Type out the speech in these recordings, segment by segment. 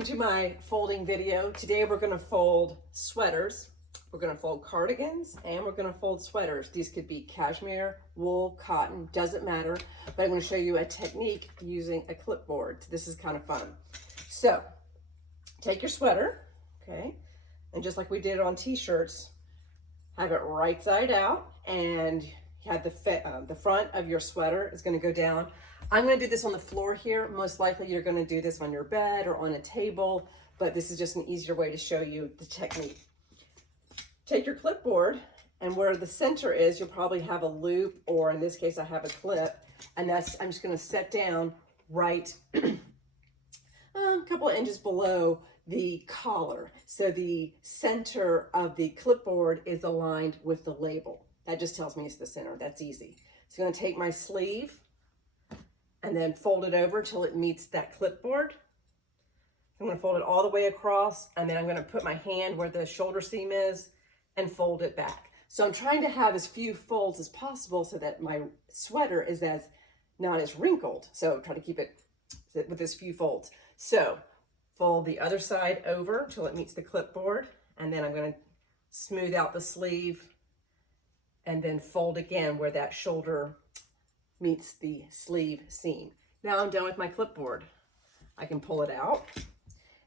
Welcome to my folding video. Today we're going to fold sweaters, we're going to fold cardigans, and we're going to fold sweaters. These could be cashmere, wool, cotton, doesn't matter, but I'm going to show you a technique using a clipboard. This is kind of fun. So take your sweater, okay, and just like we did on t-shirts, have it right side out, and you have the front of your sweater is going to go down. I'm going to do this on the floor here. Most likely you're going to do this on your bed or on a table, but this is just an easier way to show you the technique. Take your clipboard, and where the center is, you'll probably have a loop, or in this case I have a clip, and I'm just going to set down right a couple of inches below the collar. So the center of the clipboard is aligned with the label. That just tells me it's the center. That's easy. So I'm going to take my sleeve and then fold it over till it meets that clipboard. I'm going to fold it all the way across, and then I'm going to put my hand where the shoulder seam is and fold it back. So I'm trying to have as few folds as possible so that my sweater is not as wrinkled. So try to keep it with as few folds. So fold the other side over till it meets the clipboard, and then I'm going to smooth out the sleeve and then fold again where that shoulder meets the sleeve seam. Now I'm done with my clipboard. I can pull it out,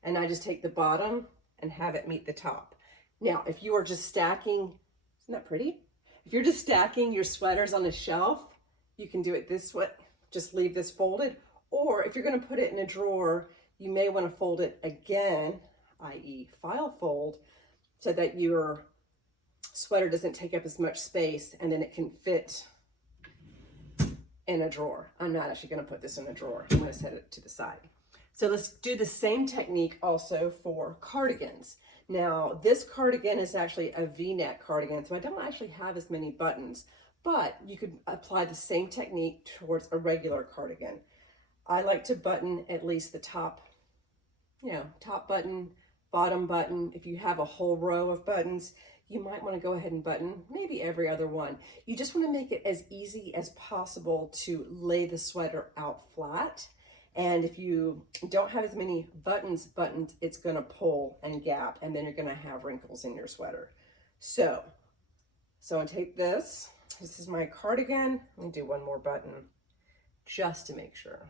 and I just take the bottom and have it meet the top. Now, if you are just stacking, isn't that pretty? If you're just stacking your sweaters on a shelf, you can do it this way. Just leave this folded. Or if you're going to put it in a drawer, you may want to fold it again, i.e. file fold, so that your sweater doesn't take up as much space, and then it can fit in a drawer. I'm not actually going to put this in a drawer. I'm going to set it to the side. So let's do the same technique also for cardigans. Now, this cardigan is actually a V-neck cardigan, so I don't actually have as many buttons, but you could apply the same technique towards a regular cardigan. I like to button at least the top, top button, bottom button. If you have a whole row of buttons, you might want to go ahead and button maybe every other one. You just want to make it as easy as possible to lay the sweater out flat. And if you don't have as many buttons, it's going to pull and gap, and then you're going to have wrinkles in your sweater. So I take this. This is my cardigan. Let me do one more button just to make sure.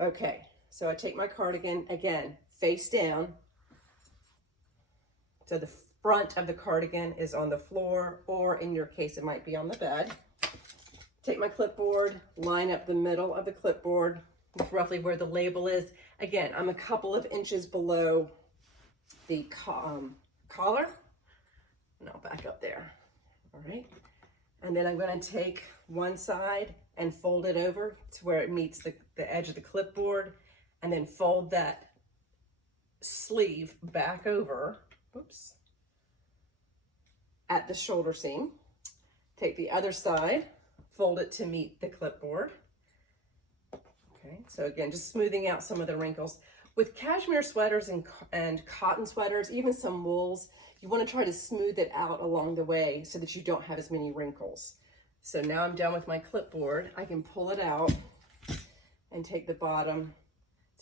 Okay, so I take my cardigan, again, face down. So the front of the cardigan is on the floor, or in your case, it might be on the bed. Take my clipboard, line up the middle of the clipboard with roughly where the label is. Again, I'm a couple of inches below the collar, and I'll back up there. All right. And then I'm going to take one side and fold it over to where it meets the edge of the clipboard, and then fold that sleeve back over, oops, at the shoulder seam. Take the other side, fold it to meet the clipboard. Okay, so again, just smoothing out some of the wrinkles. With cashmere sweaters and cotton sweaters, even some wools, you want to try to smooth it out along the way so that you don't have as many wrinkles. So now I'm done with my clipboard. I can pull it out and take the bottom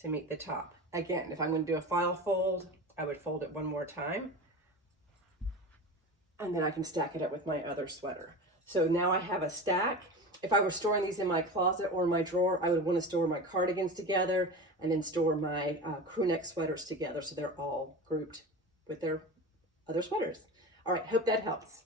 to meet the top. Again, if I'm going to do a file fold, I would fold it one more time, and then I can stack it up with my other sweater. So now I have a stack. If I were storing these in my closet or my drawer, I would want to store my cardigans together and then store my crew neck sweaters together so they're all grouped with their other sweaters. All right, hope that helps.